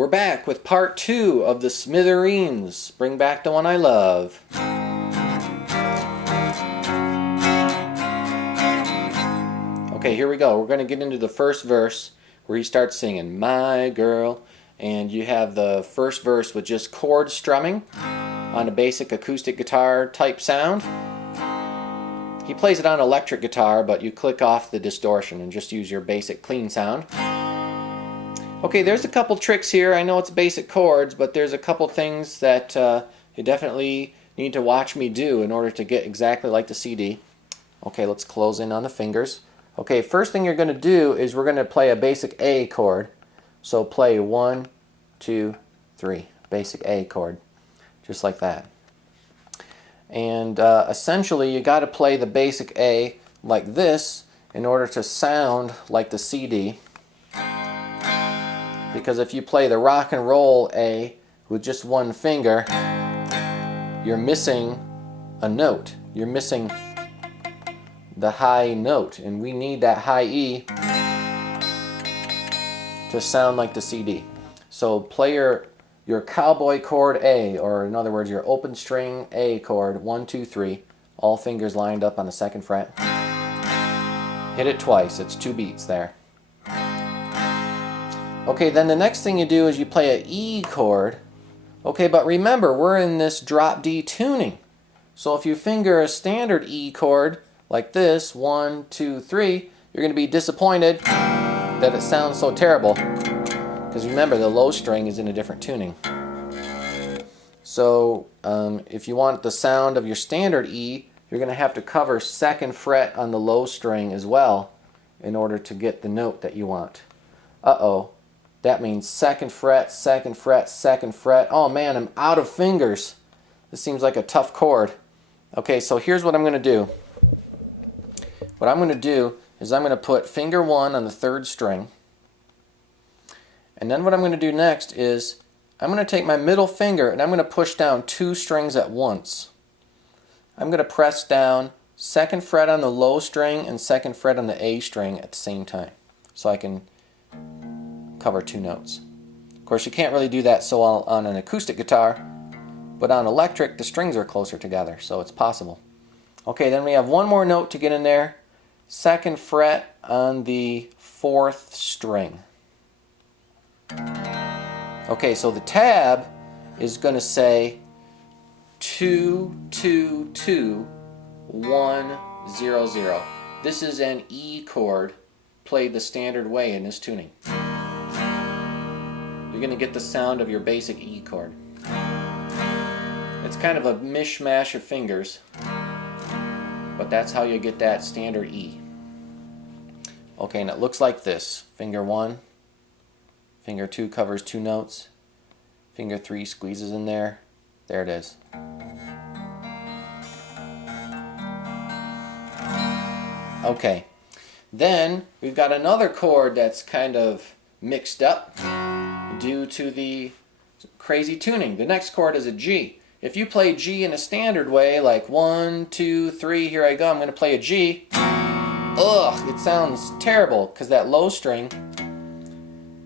We're back with part 2 of the Smithereens. Bring back the one I love. Okay, here we go. We're going to get into the first verse where he starts singing, "My girl." And you have the first verse with just chord strumming on a basic acoustic guitar type sound. He plays it on electric guitar, but you click off the distortion and just use your basic clean sound. Okay, there's a couple tricks here. I know it's basic chords, but there's a couple things that you definitely need to watch me do in order to get exactly like the CD. Okay, let's close in on the fingers. Okay, first thing you're going to do is we're going to play a basic A chord. So play 1, 2, 3. Basic A chord. Just like that. And essentially you got to play the basic A like this in order to sound like the CD. Because if you play the rock and roll A with just one finger, you're missing a note. You're missing the high note, and we need that high E to sound like the CD. So play your cowboy chord A, or in other words your open string A chord, 1, 2, 3, all fingers lined up on the 2nd fret. Hit it twice, it's 2 beats there. Okay, then the next thing you do is you play an E chord. Okay, but remember, we're in this drop D tuning. So if you finger a standard E chord like this, 1, 2, 3, you're going to be disappointed that it sounds so terrible. Because remember, the low string is in a different tuning. So if you want the sound of your standard E, you're going to have to cover 2nd fret on the low string as well in order to get the note that you want. Uh-oh. That means 2nd fret, 2nd fret, 2nd fret. Oh man, I'm out of fingers. This seems like a tough chord. Okay, so here's what I'm going to do. What I'm going to do is I'm going to put finger 1 on the 3rd string. And then what I'm going to do next is I'm going to take my middle finger and I'm going to push down 2 strings at once. I'm going to press down 2nd fret on the low string and 2nd fret on the A string at the same time. So I can cover 2 notes. Of course, you can't really do that so on an acoustic guitar, but on electric the strings are closer together, so it's possible. Okay, then we have one more note to get in there. 2nd fret on the 4th string. Okay, so the tab is going to say 2, 2, 2, 1, 0, 0. This is an E chord played the standard way in this tuning. You're going to get the sound of your basic E chord. It's kind of a mishmash of fingers, but that's how you get that standard E. Okay, and it looks like this. Finger 1, finger 2 covers 2 notes, finger 3 squeezes in there. There it is. Okay, then we've got another chord that's kind of mixed up due to the crazy tuning. The next chord is a G. If you play G in a standard way, like 1, 2, 3, here I go, I'm going to play a G. Ugh, it sounds terrible because that low string,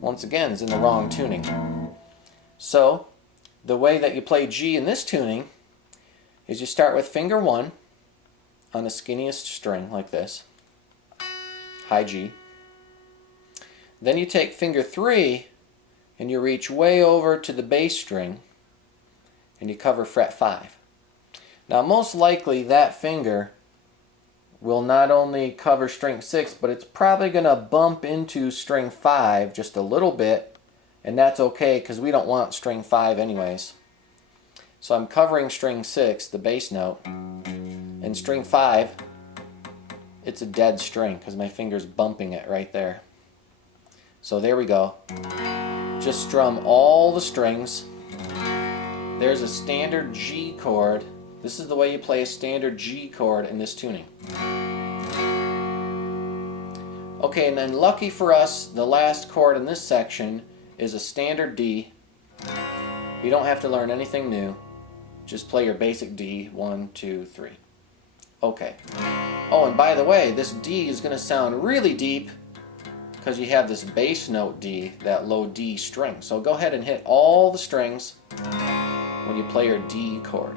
once again, is in the wrong tuning. So, the way that you play G in this tuning is you start with finger 1 on the skinniest string, like this, high G. Then you take finger 3 and you reach way over to the bass string and you cover fret 5. Now most likely that finger will not only cover string 6, but it's probably going to bump into string 5 just a little bit, and that's okay because we don't want string 5 anyways. So I'm covering string 6, the bass note, and string 5, it's a dead string because my finger's bumping it right there. So there we go. Just strum all the strings. There's a standard G chord. This is the way you play a standard G chord in this tuning. Okay, and then lucky for us, the last chord in this section is a standard D. You don't have to learn anything new. Just play your basic D, 1, 2, 3. Okay. Oh, and by the way, this D is going to sound really deep because you have this bass note D, that low D string. So go ahead and hit all the strings when you play your D chord.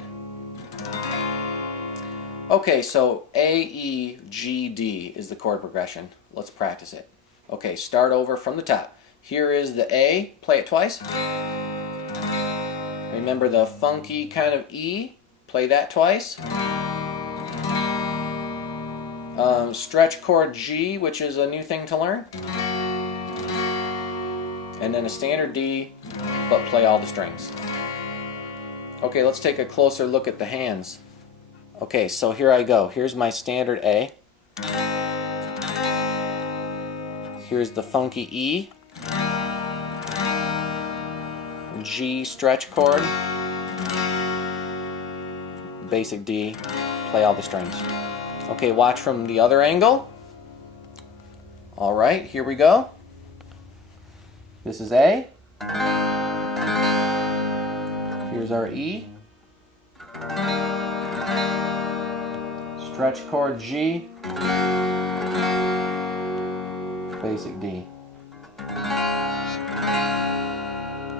Okay, so A, E, G, D is the chord progression. Let's practice it. Okay, start over from the top. Here is the A, play it twice. Remember the funky kind of E, play that twice. Stretch chord G, which is a new thing to learn. And then a standard D, but play all the strings. Okay, let's take a closer look at the hands. Okay, so here I go. Here's my standard A. Here's the funky E. G stretch chord. Basic D. Play all the strings. Okay, watch from the other angle. Alright, here we go. This is A. Here's our E. Stretch chord G. Basic D.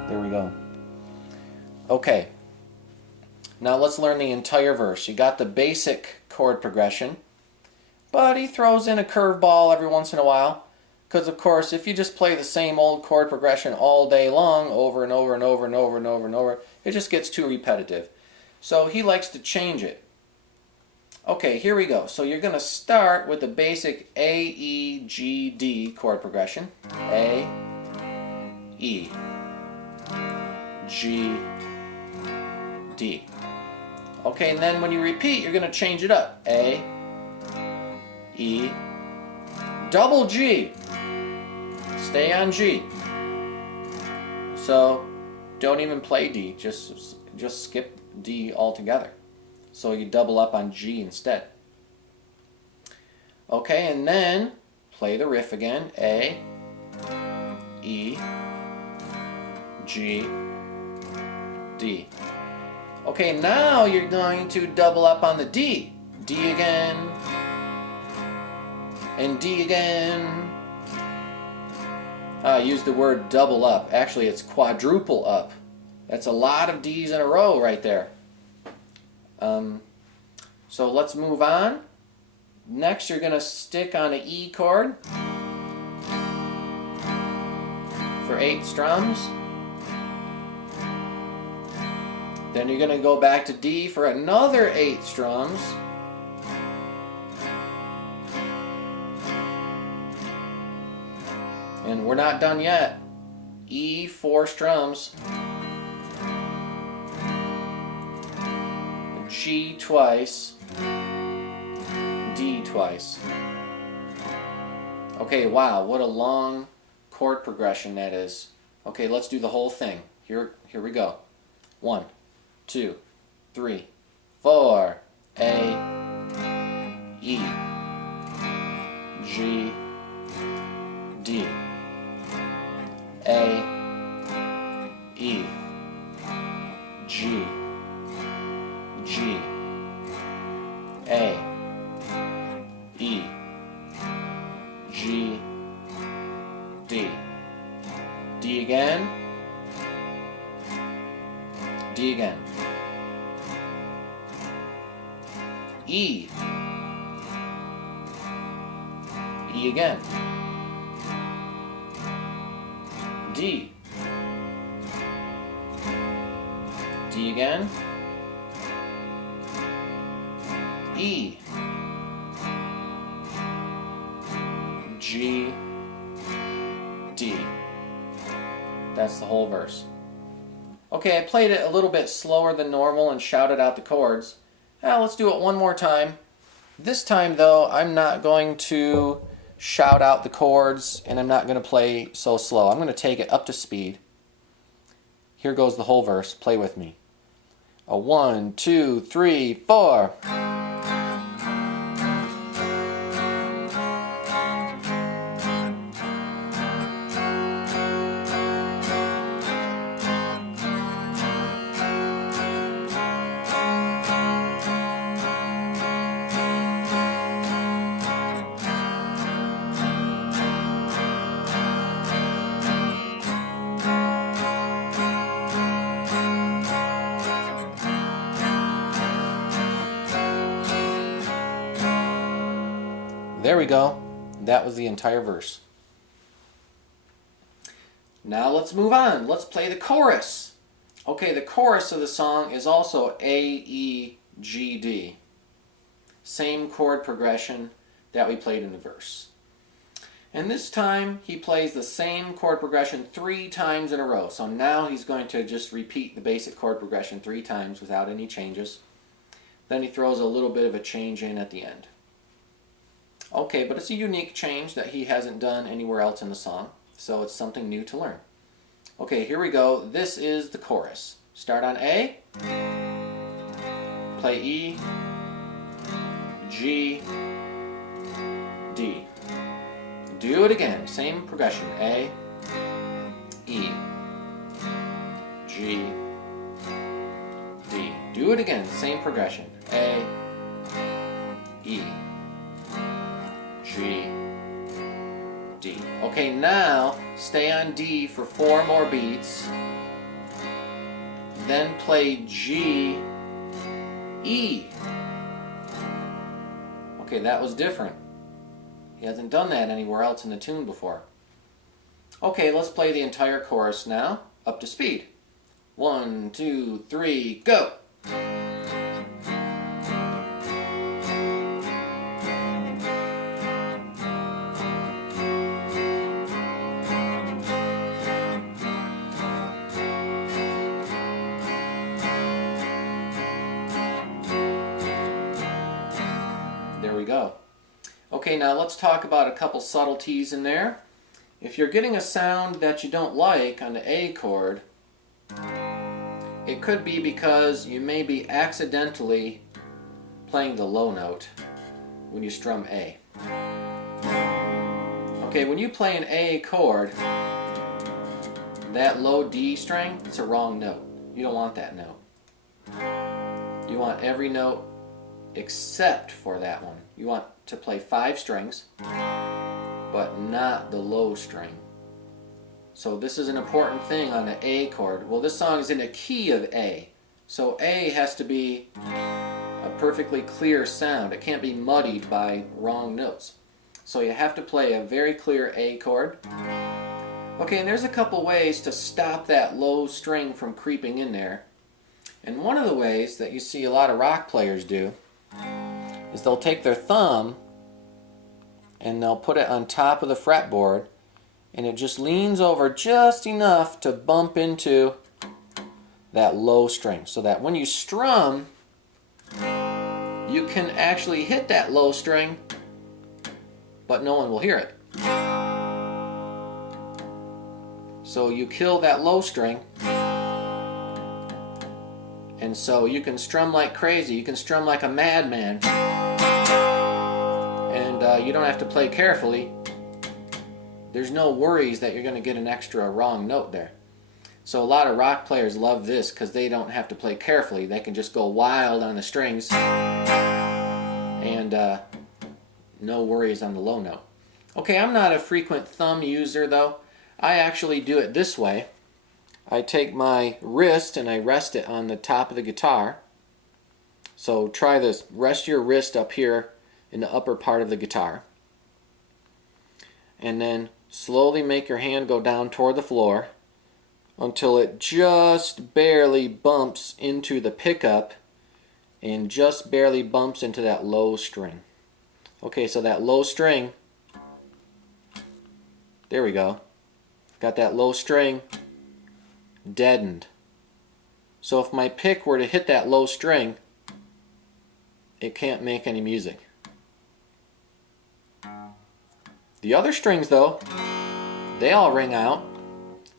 There we go. Okay. Now let's learn the entire verse. You got the basic chord progression, but he throws in a curveball every once in a while. Because of course, if you just play the same old chord progression all day long, over and over and over and over and over and over, it just gets too repetitive. So he likes to change it. Okay, here we go. So you're going to start with the basic A, E, G, D chord progression. A, E, G, D. Okay, and then when you repeat, you're going to change it up. A, E, double G. Stay on G. So don't even play D. Just skip D altogether. So you double up on G instead. Okay, and then play the riff again. A, E, G, D. Okay, now you're going to double up on the D. D again. And D again. I used the word double up. Actually, it's quadruple up. That's a lot of D's in a row right there. So let's move on. Next, you're going to stick on an E chord for 8 strums. Then you're going to go back to D for another 8 strums. And we're not done yet. E, 4 strums. G twice. D twice. Okay, wow, what a long chord progression that is. Okay, let's do the whole thing. Here we go. 1, 2, 3, 4. A, E, G, D. A, E, G, G, A, E, G, D. D again. D again. E. E again. D. D again. E. G. D. That's the whole verse. Okay, I played it a little bit slower than normal and shouted out the chords. Now let's do it one more time. This time though, I'm not going to shout out the chords and I'm not going to play so slow. I'm going to take it up to speed. Here goes the whole verse. Play with me. 1, 2, 3, 4. there we go. That was the entire verse. Now let's move on. Let's play the chorus. Okay, the chorus of the song is also A, E, G, D. Same chord progression that we played in the verse. And this time he plays the same chord progression 3 times in a row. So now he's going to just repeat the basic chord progression 3 times without any changes. Then he throws a little bit of a change in at the end. Okay, but it's a unique change that he hasn't done anywhere else in the song. So it's something new to learn. Okay, here we go. This is the chorus. Start on A. Play E, G, D. Do it again, same progression. A, E, G, D. Do it again, same progression. A, E, G, D. Okay, now stay on D for 4 more beats. Then play G, E. Okay, that was different. He hasn't done that anywhere else in the tune before. Okay, let's play the entire chorus now, up to speed. 1, 2, 3, go! There we go. Okay, now let's talk about a couple subtleties in there. If you're getting a sound that you don't like on the A chord, it could be because you may be accidentally playing the low note when you strum A. Okay, when you play an A chord, that low D string, it's a wrong note. You don't want that note. You want every note except for that one. You want to play 5 strings, but not the low string. So this is an important thing on the A chord. Well, this song is in a key of A, so A has to be a perfectly clear sound. It can't be muddied by wrong notes. So you have to play a very clear A chord. Okay, and there's a couple ways to stop that low string from creeping in there. And one of the ways that you see a lot of rock players do is they'll take their thumb and they'll put it on top of the fretboard, and it just leans over just enough to bump into that low string, so that when you strum, you can actually hit that low string, but no one will hear it. So you kill that low string, and so you can strum like crazy. You can strum like a madman, and you don't have to play carefully. There's no worries that you're going to get an extra wrong note there. So a lot of rock players love this because they don't have to play carefully. They can just go wild on the strings, and no worries on the low note. Okay, I'm not a frequent thumb user though. I actually do it this way. I take my wrist and I rest it on the top of the guitar. So try this. Rest your wrist up here in the upper part of the guitar. And then slowly make your hand go down toward the floor until it just barely bumps into the pickup and just barely bumps into that low string. Okay, so that low string, there we go. Got that low string deadened. So if my pick were to hit that low string, it can't make any music. The other strings though, they all ring out,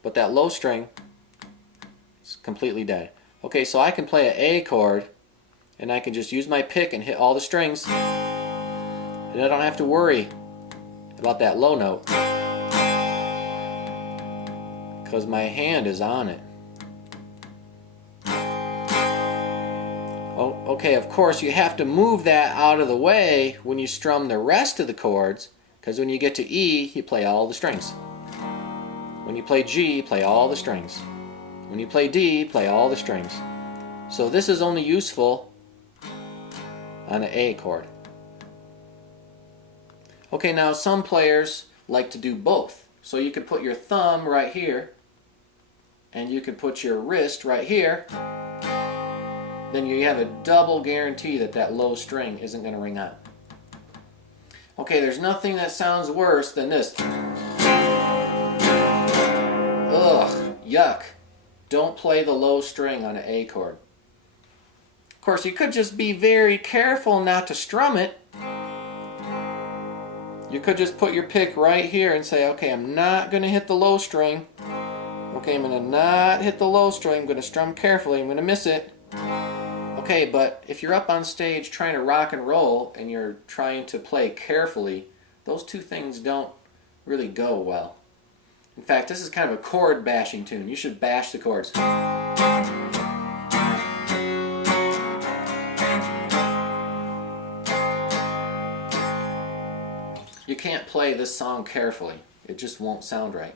but that low string is completely dead. Okay, so I can play an A chord and I can just use my pick and hit all the strings, and I don't have to worry about that low note because my hand is on it. Oh, okay, of course you have to move that out of the way when you strum the rest of the chords, because when you get to E, you play all the strings. When you play G, play all the strings. When you play D, play all the strings. So this is only useful on an A chord. Okay, now some players like to do both. So you could put your thumb right here, and you could put your wrist right here. Then you have a double guarantee that that low string isn't going to ring out. Okay, there's nothing that sounds worse than this. Ugh, yuck. Don't play the low string on an A chord. Of course, you could just be very careful not to strum it. You could just put your pick right here and say, okay, I'm not going to hit the low string. Okay, I'm going to not hit the low string. I'm going to strum carefully. I'm going to miss it. Okay, but if you're up on stage trying to rock and roll and you're trying to play carefully, those two things don't really go well. In fact, this is kind of a chord bashing tune. You should bash the chords. You can't play this song carefully. It just won't sound right.